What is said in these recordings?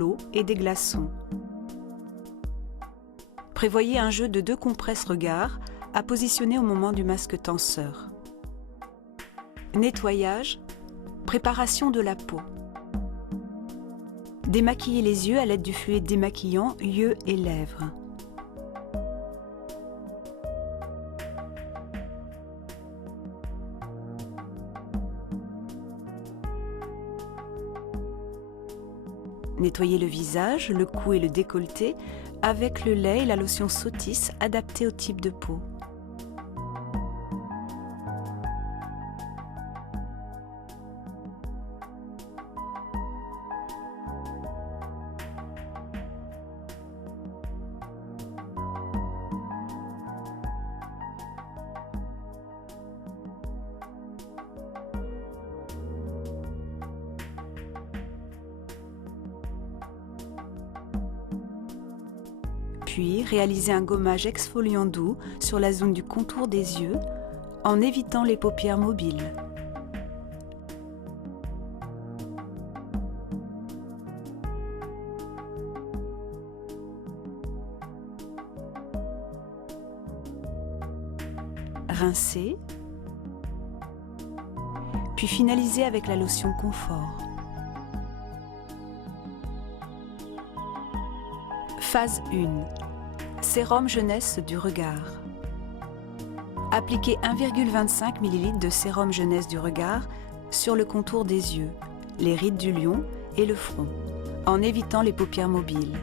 l'eau et des glaçons. Prévoyez un jeu de 2 compresses-regards à positionner au moment du masque tenseur. Nettoyage, préparation de la peau. Démaquillez les yeux à l'aide du fluide démaquillant yeux et lèvres. Nettoyez le visage, le cou et le décolleté avec le lait et la lotion Sotis adaptée au type de peau. Puis, réalisez un gommage exfoliant doux sur la zone du contour des yeux en évitant les paupières mobiles. Rincez, puis finalisez avec la lotion Confort. Phase 1. Sérum jeunesse du regard. Appliquez 1,25 ml de sérum jeunesse du regard sur le contour des yeux, les rides du lion et le front, en évitant les paupières mobiles.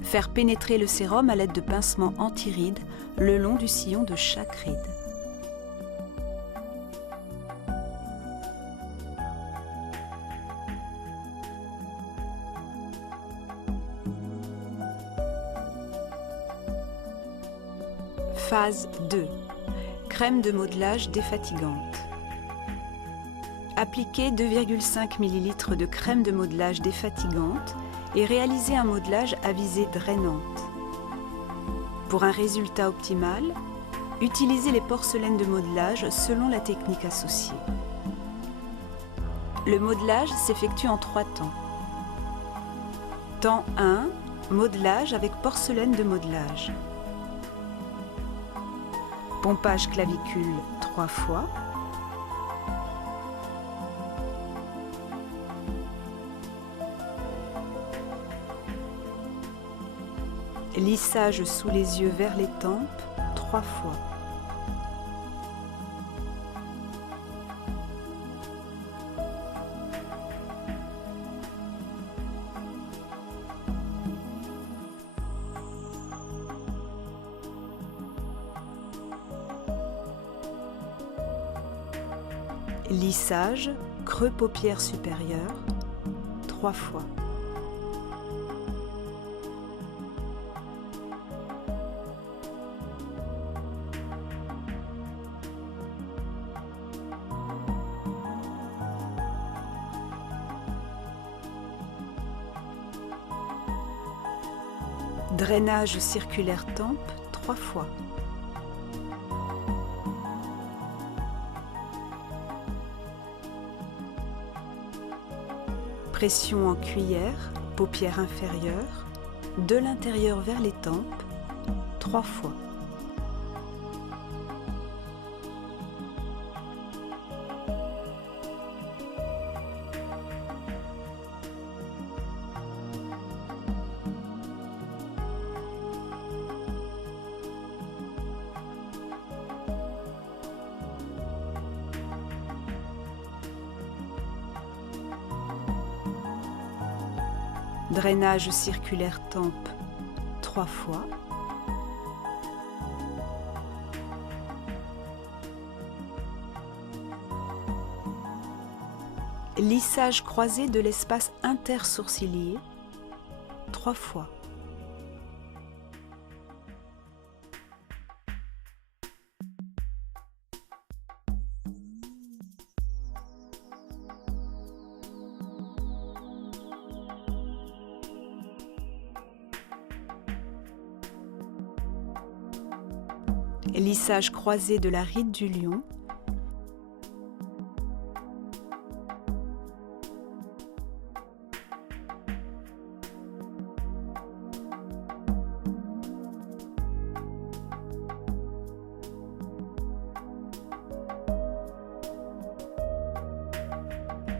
Faire pénétrer le sérum à l'aide de pincements anti-rides le long du sillon de chaque ride. Phase 2. Crème de modelage défatigante. Appliquez 2,5 ml de crème de modelage défatigante et réalisez un modelage à visée drainante. Pour un résultat optimal, utilisez les porcelaines de modelage selon la technique associée. Le modelage s'effectue en 3 temps. Temps 1, modelage avec porcelaine de modelage. Pompage clavicule 3 fois. Lissage sous les yeux vers les tempes 3 fois. Lissage, creux paupières supérieures, 3 fois. Drainage circulaire tempe, 3 fois. Pression en cuillère, paupières inférieures, de l'intérieur vers les tempes, 3 fois. Drainage circulaire tempe 3 fois. Lissage croisé de l'espace intersourcilier 3 fois. Lissage croisé de la ride du lion.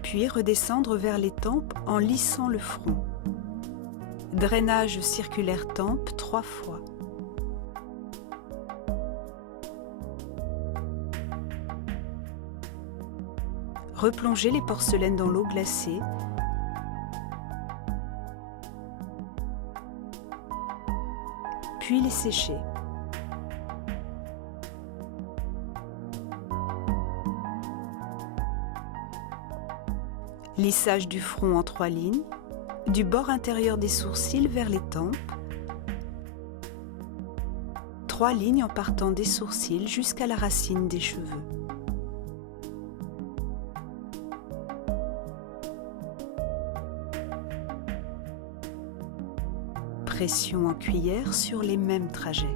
puis redescendre vers les tempes en lissant le front. Drainage circulaire tempe 3 fois. Replongez les porcelaines dans l'eau glacée. Puis les sécher. Lissage du front en 3 lignes, du bord intérieur des sourcils vers les tempes, 3 lignes en partant des sourcils jusqu'à la racine des cheveux. Pression en cuillère sur les mêmes trajets.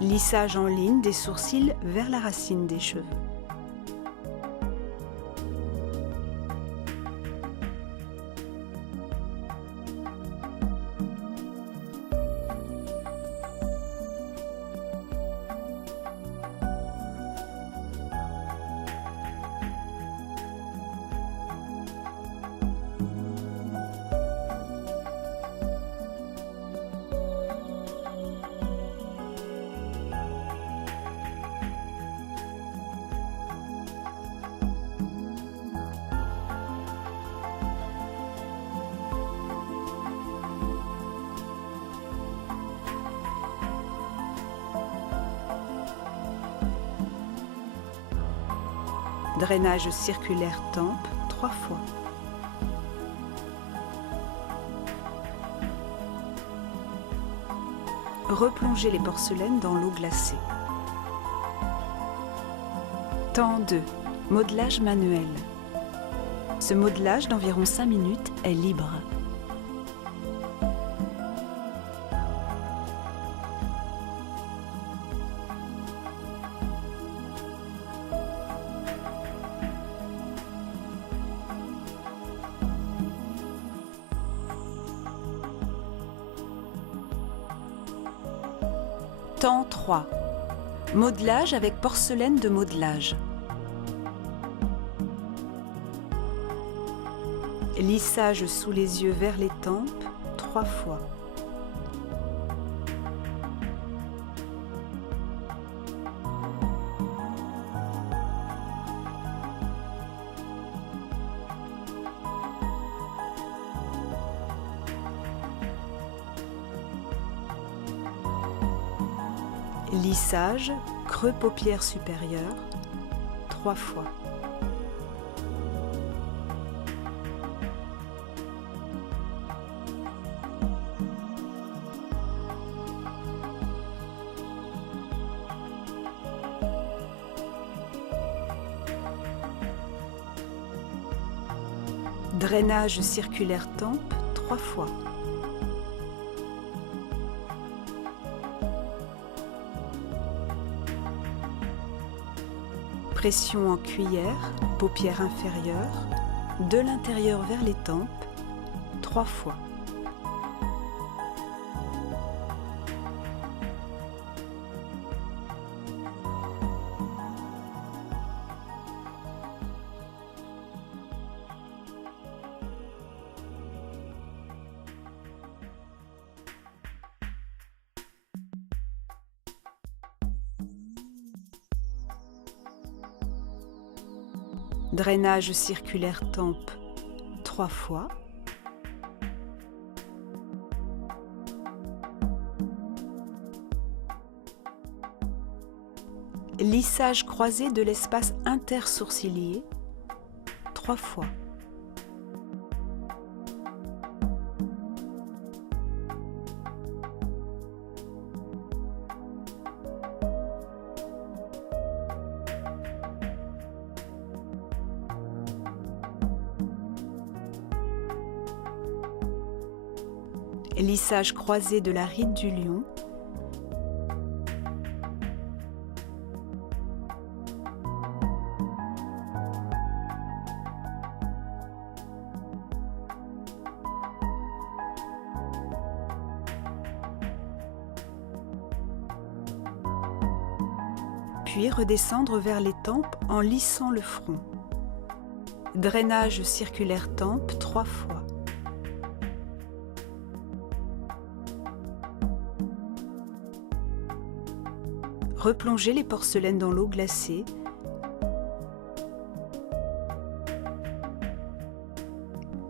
Lissage en ligne des sourcils vers la racine des cheveux. Drainage circulaire tempe 3 fois. Replongez les porcelaines dans l'eau glacée. Temps 2. Modelage manuel. Ce modelage d'environ 5 minutes est libre. Temps 3. Modelage avec porcelaine de modelage. Lissage sous les yeux vers les tempes 3 fois. Lissage, creux paupières supérieures, 3 fois. Drainage circulaire tempe 3 fois. Pression en cuillère, paupières inférieures, de l'intérieur vers les tempes, 3 fois. Drainage circulaire tempe 3 fois. Lissage croisé de l'espace intersourcilier 3 fois. Lissage croisé de la ride du lion Puis redescendre vers les tempes en lissant le front. Drainage circulaire tempe 3 fois. Replonger les porcelaines dans l'eau glacée.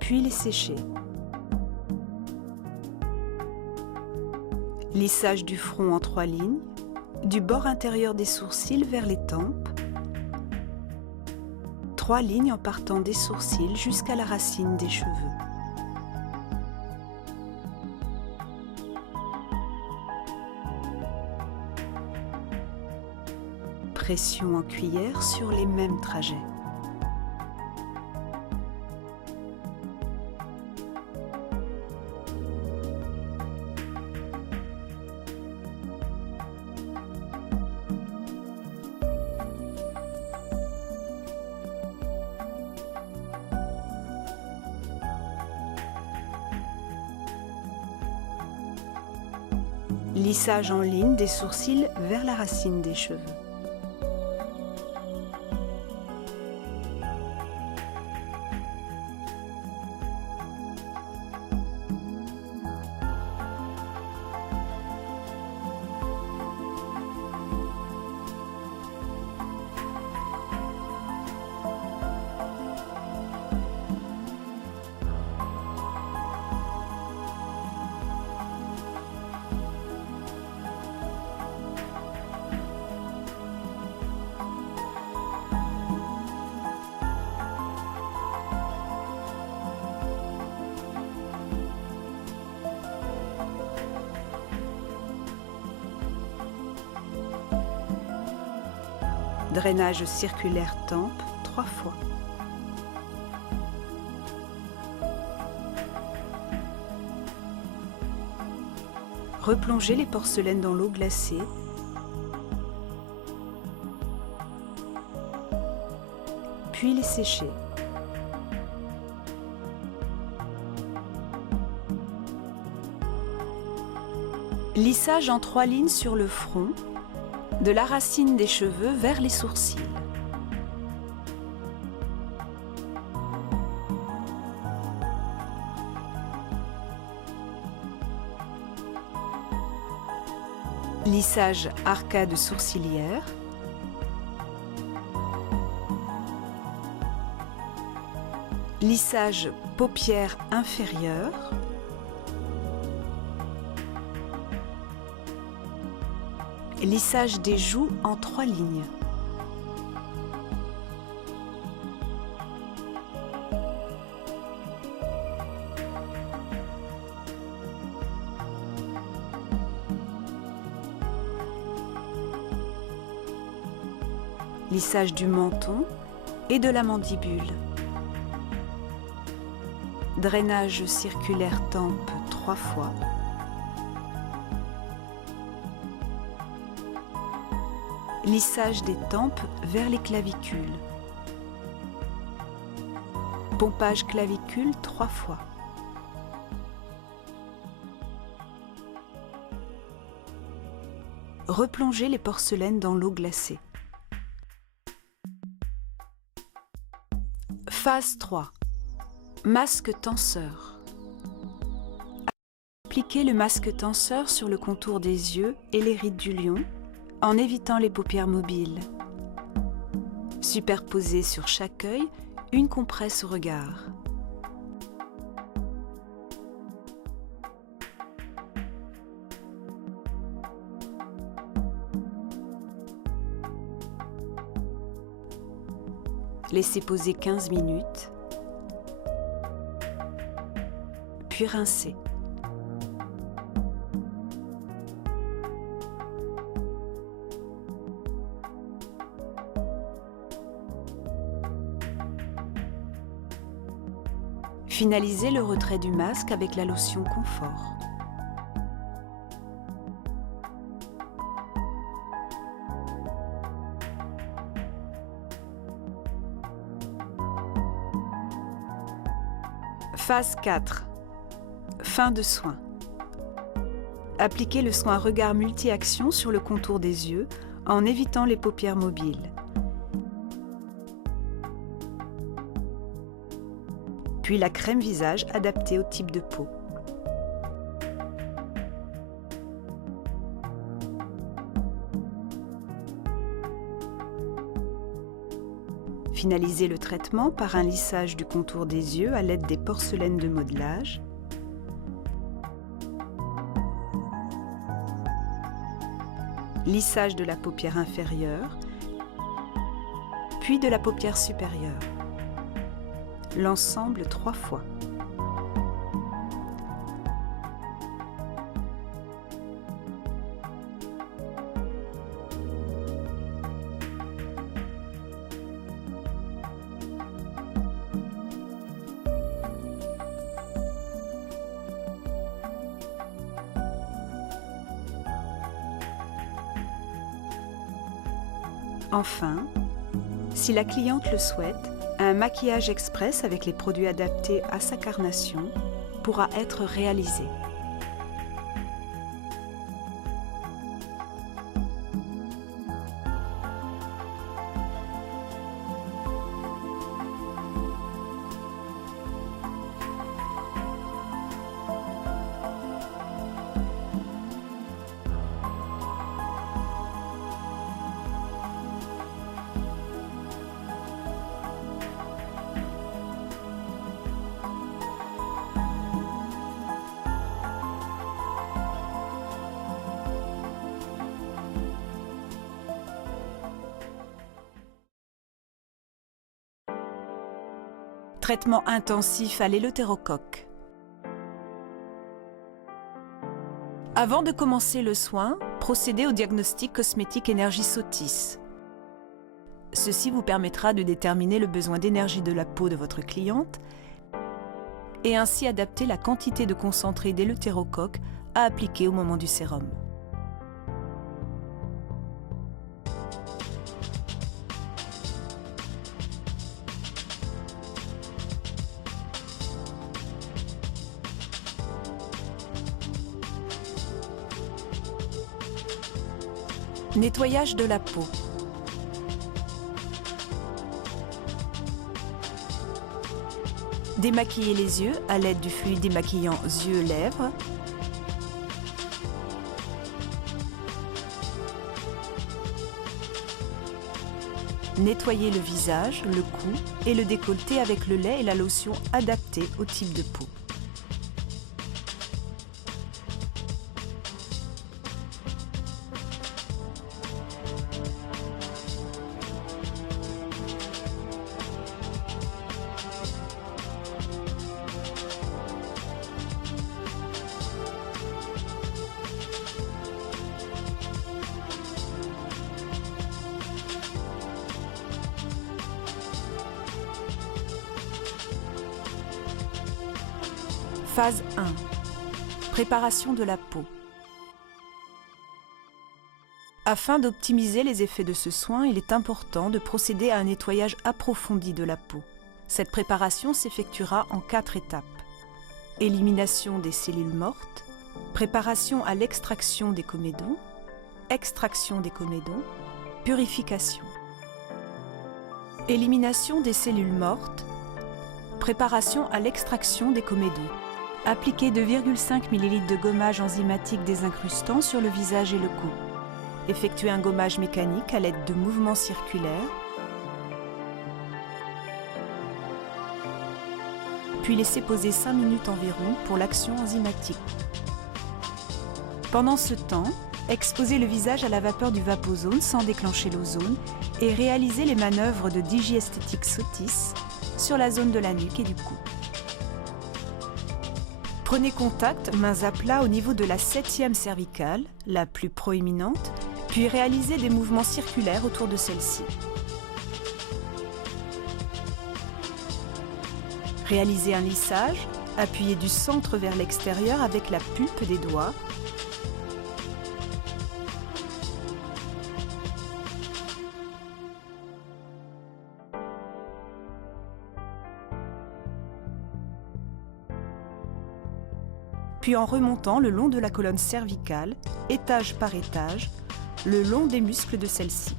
Puis les sécher. Lissage du front en 3 lignes, du bord intérieur des sourcils vers les tempes. 3 lignes en partant des sourcils jusqu'à la racine des cheveux. Pression en cuillère sur les mêmes trajets. Lissage en ligne des sourcils vers la racine des cheveux. Drainage circulaire tempe 3 fois. Replonger les porcelaines dans l'eau glacée. Puis les sécher. Lissage en 3 lignes sur le front, de la racine des cheveux vers les sourcils. Lissage arcade sourcilière. Lissage paupières inférieures. Lissage des joues en 3 lignes. Lissage du menton et de la mandibule. Drainage circulaire tempe 3 fois. Lissage des tempes vers les clavicules. Pompage clavicule 3 fois. Replonger les porcelaines dans l'eau glacée. Phase 3. Masque tenseur. Appliquez le masque tenseur sur le contour des yeux et les rides du lion, en évitant les paupières mobiles. Superposez sur chaque œil une compresse au regard. Laissez poser 15 minutes, puis rincez. Finalisez le retrait du masque avec la lotion Confort. Phase 4. Fin de soin. Appliquez le soin regard multi-action sur le contour des yeux en évitant les paupières mobiles. Puis la crème visage adaptée au type de peau. Finalisez le traitement par un lissage du contour des yeux à l'aide des porcelaines de modelage. Lissage de la paupière inférieure, puis de la paupière supérieure. L'ensemble 3 fois. Enfin, si la cliente le souhaite, un maquillage express avec les produits adaptés à sa carnation pourra être réalisé. Traitement intensif à l'éleuthérocoque. Avant de commencer le soin, procédez au diagnostic cosmétique énergie Sotis. Ceci vous permettra de déterminer le besoin d'énergie de la peau de votre cliente et ainsi adapter la quantité de concentré d'éleuthérocoque à appliquer au moment du sérum. Nettoyage de la peau. Démaquiller les yeux à l'aide du fluide démaquillant yeux-lèvres. Nettoyer le visage, le cou et le décolleté avec le lait et la lotion adaptés au type de peau. Phase 1. Préparation de la peau. Afin d'optimiser les effets de ce soin, il est important de procéder à un nettoyage approfondi de la peau. Cette préparation s'effectuera en 4 étapes. Élimination des cellules mortes, préparation à l'extraction des comédons, extraction des comédons, purification. Élimination des cellules mortes, préparation à l'extraction des comédons. Appliquez 2,5 ml de gommage enzymatique désincrustant sur le visage et le cou. Effectuez un gommage mécanique à l'aide de mouvements circulaires. Puis laissez poser 5 minutes environ pour l'action enzymatique. Pendant ce temps, exposez le visage à la vapeur du Vapozone sans déclencher l'ozone et réalisez les manœuvres de Digiesthétique Sotis sur la zone de la nuque et du cou. Prenez contact, mains à plat, au niveau de la 7e cervicale, la plus proéminente, puis réalisez des mouvements circulaires autour de celle-ci. Réalisez un lissage, appuyez du centre vers l'extérieur avec la pulpe des doigts. Puis en remontant le long de la colonne cervicale, étage par étage, le long des muscles de celle-ci.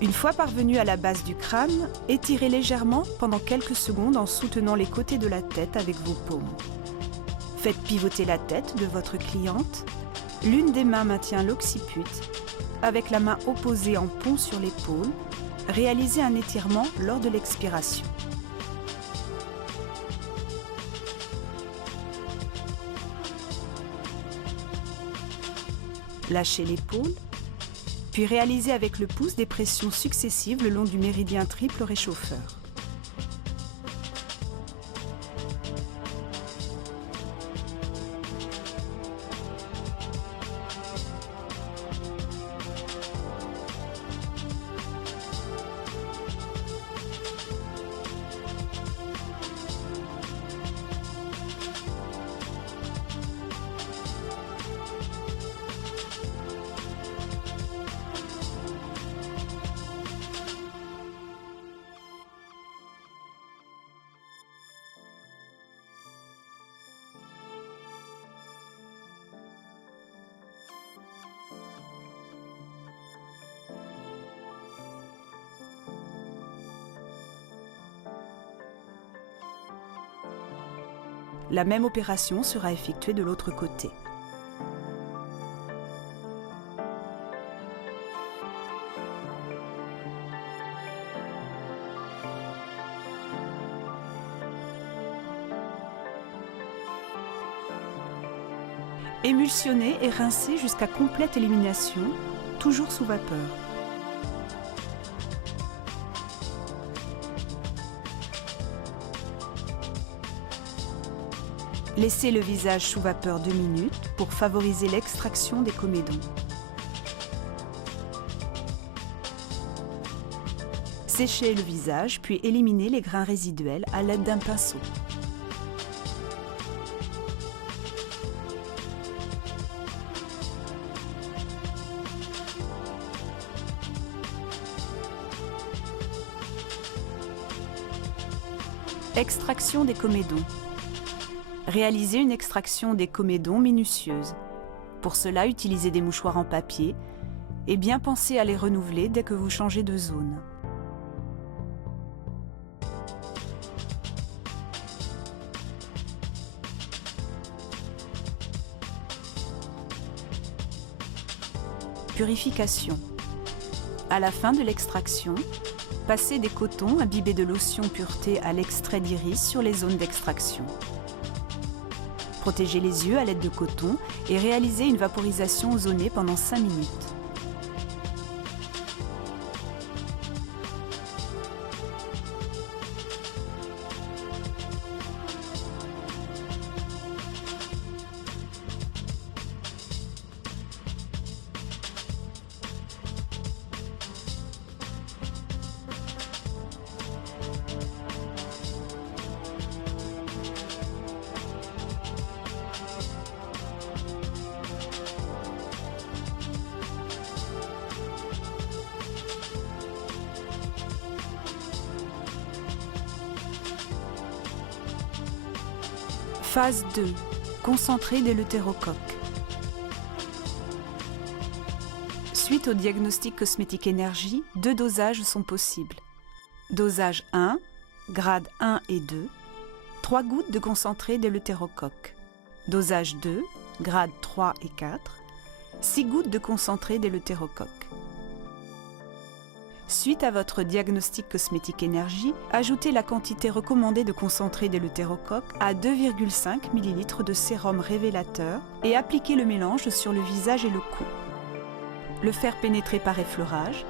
Une fois parvenu à la base du crâne, étirez légèrement pendant quelques secondes en soutenant les côtés de la tête avec vos paumes. Faites pivoter la tête de votre cliente. L'une des mains maintient l'occiput. Avec la main opposée en pont sur l'épaule, réalisez un étirement lors de l'expiration. Lâchez l'épaule, puis réalisez avec le pouce des pressions successives le long du méridien triple réchauffeur. La même opération sera effectuée de l'autre côté. Émulsionnez et rincez jusqu'à complète élimination, toujours sous vapeur. Laissez le visage sous vapeur 2 minutes pour favoriser l'extraction des comédons. Séchez le visage puis éliminez les grains résiduels à l'aide d'un pinceau. Extraction des comédons. Réalisez une extraction des comédons minutieuse. Pour cela, utilisez des mouchoirs en papier et bien pensez à les renouveler dès que vous changez de zone. Purification. À la fin de l'extraction, passez des cotons imbibés de lotion pureté à l'extrait d'iris sur les zones d'extraction. Protégez les yeux à l'aide de coton et réalisez une vaporisation ozonée pendant 5 minutes. Phase 2. Concentré d'éleutérocoque. Suite au diagnostic cosmétique énergie, 2 dosages sont possibles. Dosage 1, grade 1 et 2, 3 gouttes de concentré d'éleutérocoque. Dosage 2, grade 3 et 4, 6 gouttes de concentré d'éleutérocoque. Suite à votre diagnostic cosmétique énergie, ajoutez la quantité recommandée de concentré d'éleutérocoque à 2,5 ml de sérum révélateur et appliquez le mélange sur le visage et le cou. Le faire pénétrer par effleurage.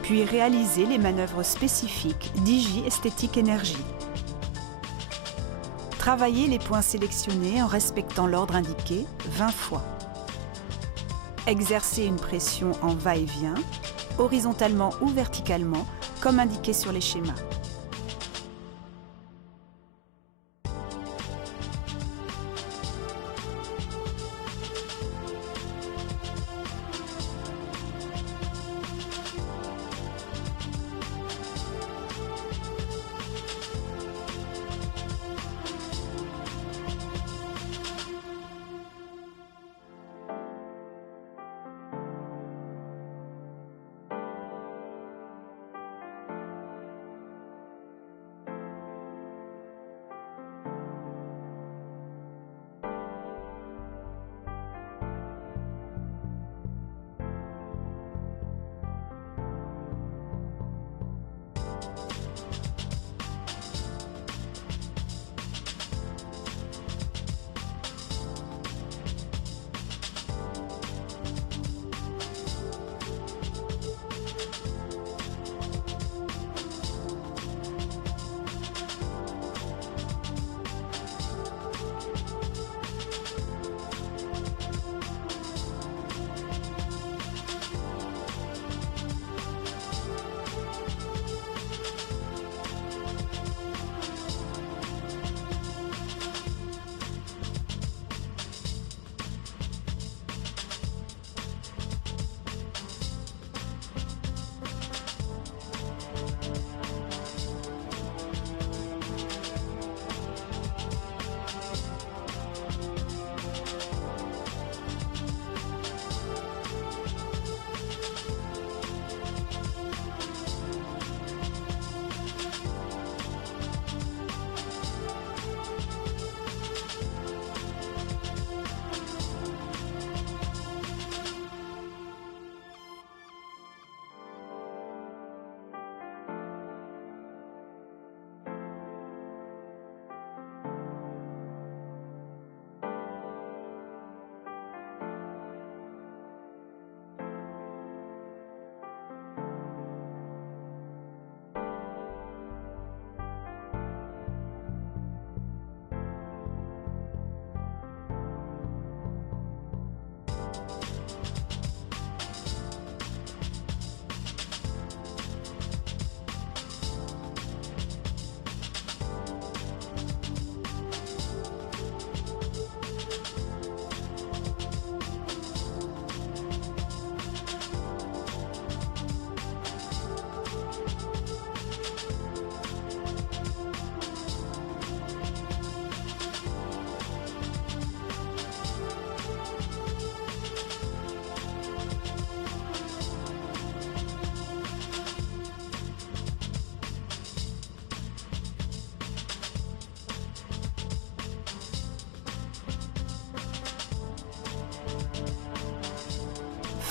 Puis réalisez les manœuvres spécifiques d'Igi Esthétique Énergie. Travaillez les points sélectionnés en respectant l'ordre indiqué 20 fois. Exercez une pression en va-et-vient, horizontalement ou verticalement, comme indiqué sur les schémas.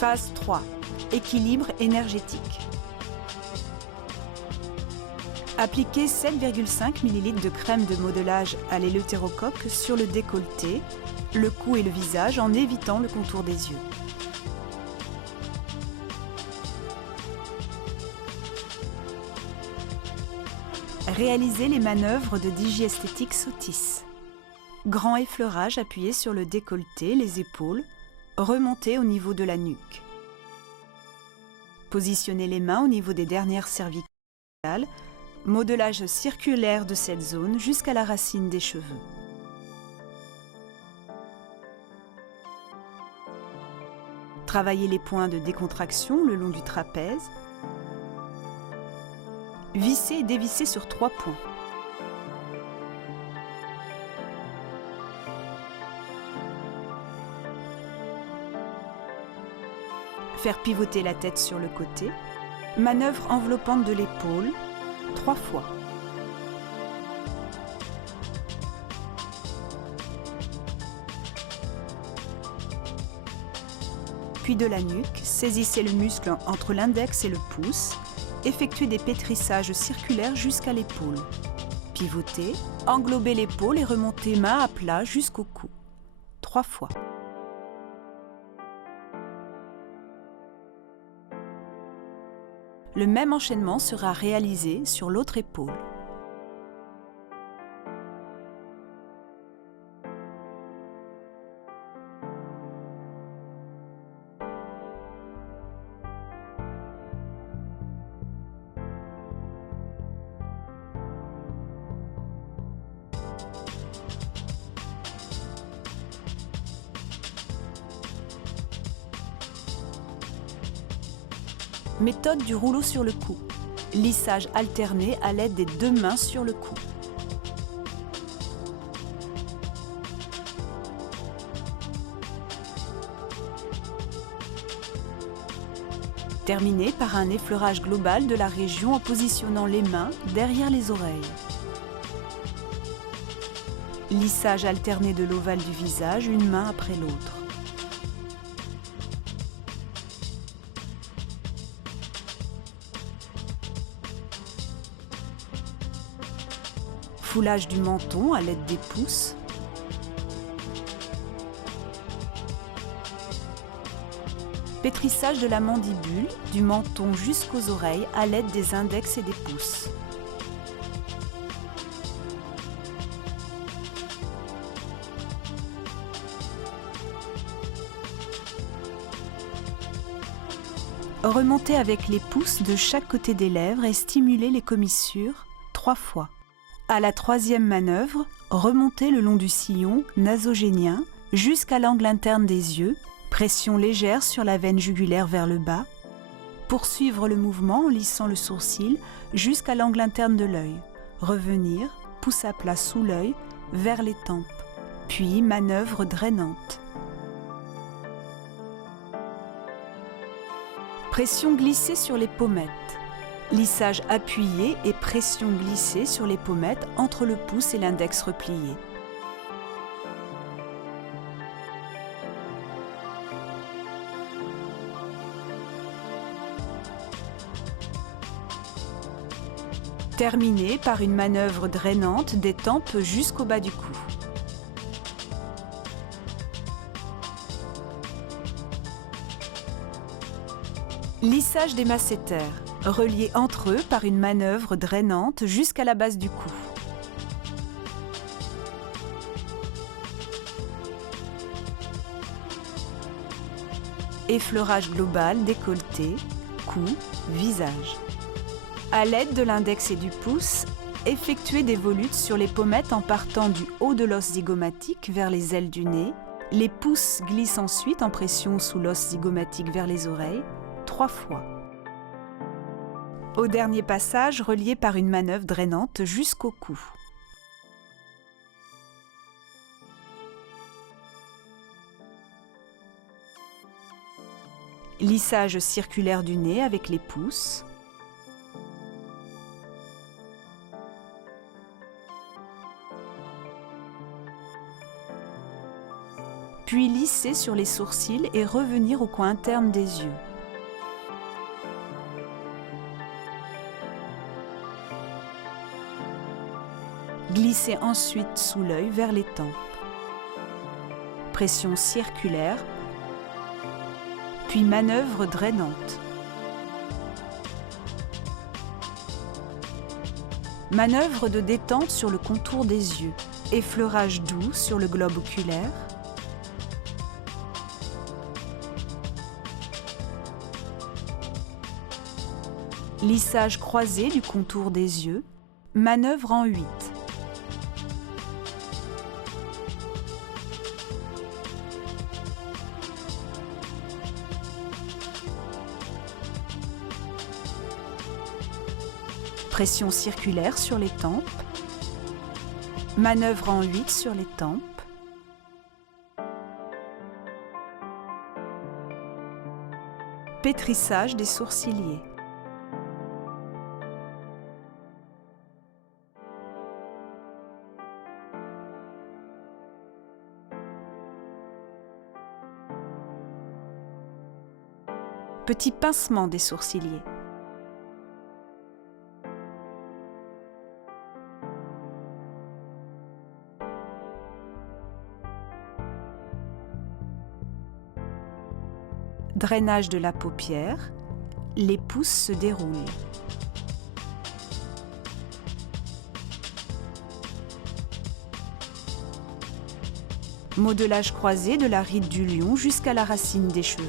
Phase 3. Équilibre énergétique. Appliquez 7,5 ml de crème de modelage à l'éleutérocoque sur le décolleté, le cou et le visage en évitant le contour des yeux. Réalisez les manœuvres de Digiesthétique Sotis. Grand effleurage appuyé sur le décolleté, les épaules, remontez au niveau de la nuque. Positionnez les mains au niveau des dernières cervicales, modelage circulaire de cette zone jusqu'à la racine des cheveux. Travaillez les points de décontraction le long du trapèze. Vissez et dévissez sur 3 points. Faire pivoter la tête sur le côté. Manœuvre enveloppante de l'épaule, 3 fois. Puis de la nuque, saisissez le muscle entre l'index et le pouce. Effectuez des pétrissages circulaires jusqu'à l'épaule. Pivotez, englobez l'épaule et remontez main à plat jusqu'au cou. 3 fois. Le même enchaînement sera réalisé sur l'autre épaule. Méthode du rouleau sur le cou. Lissage alterné à l'aide des 2 mains sur le cou. Terminez par un effleurage global de la région en positionnant les mains derrière les oreilles. Lissage alterné de l'ovale du visage, une main après l'autre. Foulage du menton à l'aide des pouces. Pétrissage de la mandibule, du menton jusqu'aux oreilles à l'aide des index et des pouces. Remontez avec les pouces de chaque côté des lèvres et stimulez les commissures 3 fois. À la 3e manœuvre, remontez le long du sillon nasogénien jusqu'à l'angle interne des yeux, pression légère sur la veine jugulaire vers le bas. Poursuivre le mouvement en lissant le sourcil jusqu'à l'angle interne de l'œil. Revenir, pouce à plat sous l'œil, vers les tempes. Puis manœuvre drainante. Pression glissée sur les pommettes. Lissage appuyé et pression glissée sur les pommettes entre le pouce et l'index replié. Terminez par une manœuvre drainante des tempes jusqu'au bas du cou. Lissage des masséters. Reliés entre eux par une manœuvre drainante jusqu'à la base du cou. Effleurage global, décolleté, cou, visage. À l'aide de l'index et du pouce, effectuez des volutes sur les pommettes en partant du haut de l'os zygomatique vers les ailes du nez. Les pouces glissent ensuite en pression sous l'os zygomatique vers les oreilles, 3 fois. Au dernier passage, relié par une manœuvre drainante jusqu'au cou. Lissage circulaire du nez avec les pouces. puis lisser sur les sourcils et revenir au coin interne des yeux. Glissez ensuite sous l'œil vers les tempes. Pression circulaire, puis manœuvre drainante. Manœuvre de détente sur le contour des yeux. Effleurage doux sur le globe oculaire. Lissage croisé du contour des yeux. Manœuvre en 8. Pression circulaire sur les tempes. Manœuvre en 8 sur les tempes. Pétrissage des sourciliers. Petit pincement des sourciliers. Drainage de la paupière, les pouces se déroulent. Modelage croisé de la ride du lion jusqu'à la racine des cheveux.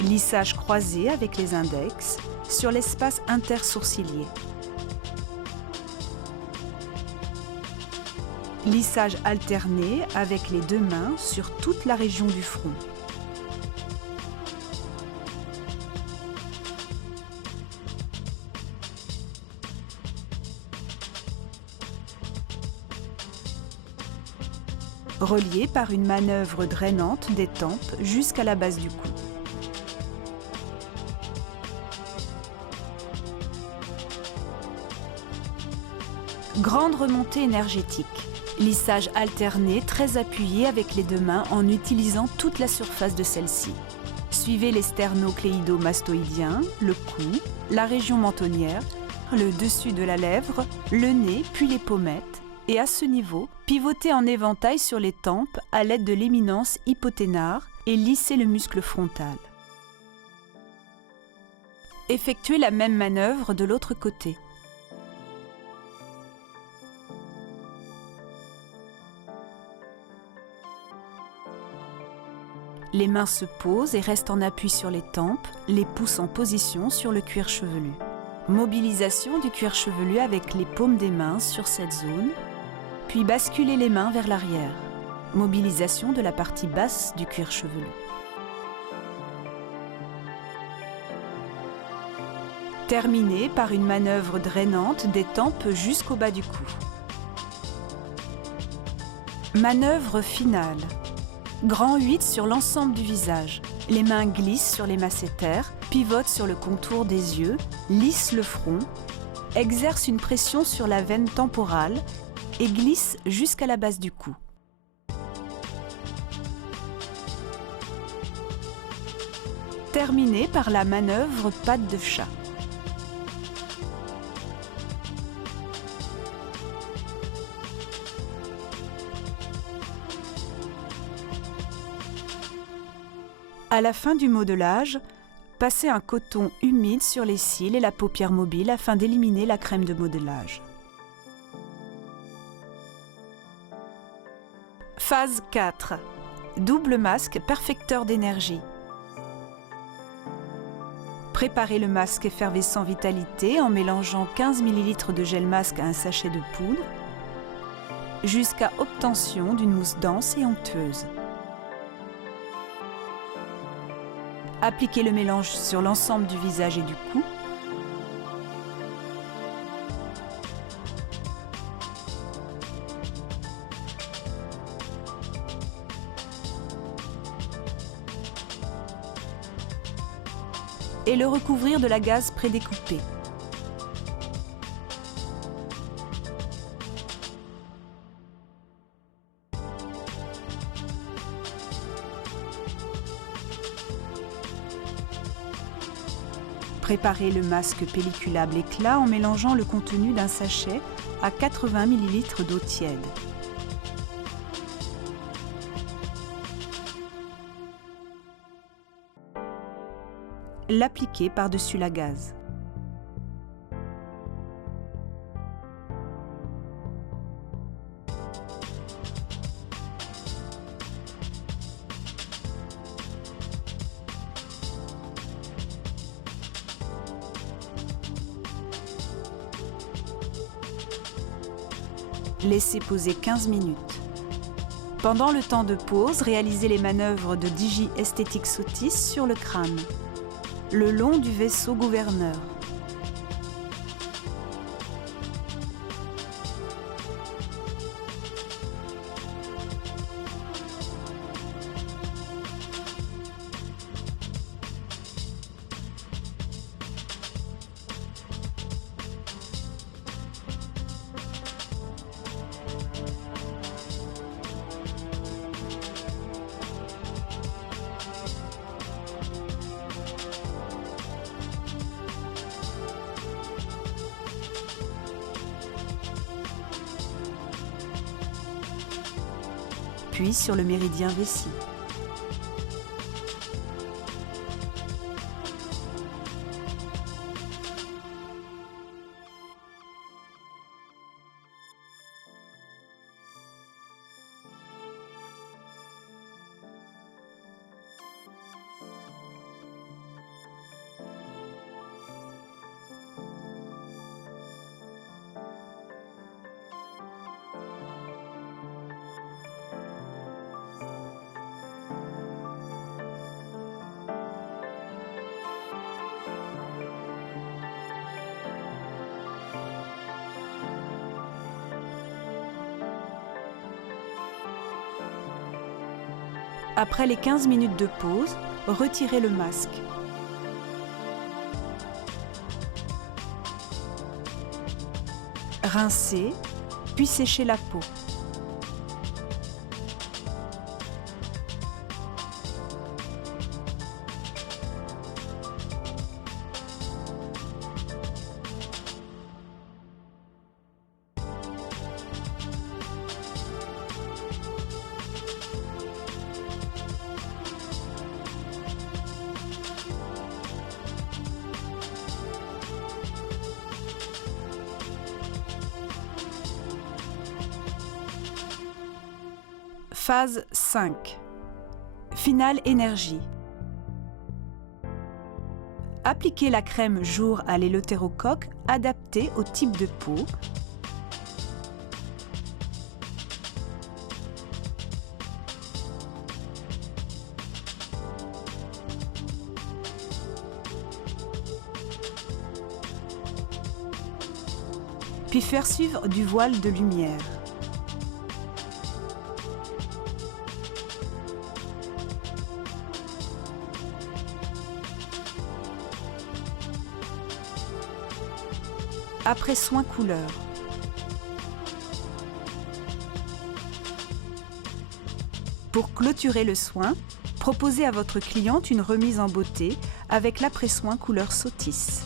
Lissage croisé avec les index sur l'espace intersourcilier. Lissage alterné avec les deux mains sur toute la région du front. Relié par une manœuvre drainante des tempes jusqu'à la base du cou. Grande remontée énergétique. Lissage alterné très appuyé avec les deux mains en utilisant toute la surface de celle-ci. Suivez les sternocléido-mastoïdiens, le cou, la région mentonnière, le dessus de la lèvre, le nez puis les pommettes et à ce niveau, pivotez en éventail sur les tempes à l'aide de l'éminence hypothénare et lissez le muscle frontal. Effectuez la même manœuvre de l'autre côté. Les mains se posent et restent en appui sur les tempes, les pouces en position sur le cuir chevelu. Mobilisation du cuir chevelu avec les paumes des mains sur cette zone, puis basculez les mains vers l'arrière. Mobilisation de la partie basse du cuir chevelu. Terminez par une manœuvre drainante des tempes jusqu'au bas du cou. Manœuvre finale. Grand 8 sur l'ensemble du visage. Les mains glissent sur les masséters, pivotent sur le contour des yeux, lissent le front, exercent une pression sur la veine temporale et glissent jusqu'à la base du cou. Terminez par la manœuvre patte de chat. À la fin du modelage, passez un coton humide sur les cils et la paupière mobile afin d'éliminer la crème de modelage. Phase 4. Double masque perfecteur d'énergie. Préparez le masque effervescent vitalité en mélangeant 15 ml de gel masque à un sachet de poudre jusqu'à obtention d'une mousse dense et onctueuse. Appliquez le mélange sur l'ensemble du visage et du cou. Et le recouvrir de la gaze prédécoupée. Préparez le masque pelliculable éclat en mélangeant le contenu d'un sachet à 80 ml d'eau tiède. L'appliquer par-dessus la gaze. Laissez poser 15 minutes. Pendant le temps de pause, réalisez les manœuvres de Digi Esthétique Sotis sur le crâne, le long du vaisseau gouverneur. Puis sur le méridien vessie. Après les 15 minutes de pause, retirez le masque. Rincez, puis séchez la peau. Phase 5. Finale énergie. Appliquez la crème jour à l'éleutérocoque adaptée au type de peau. Puis faire suivre du voile de lumière. Après soin couleur. Pour clôturer le soin, proposez à votre cliente une remise en beauté avec l'après-soin couleur Sotis.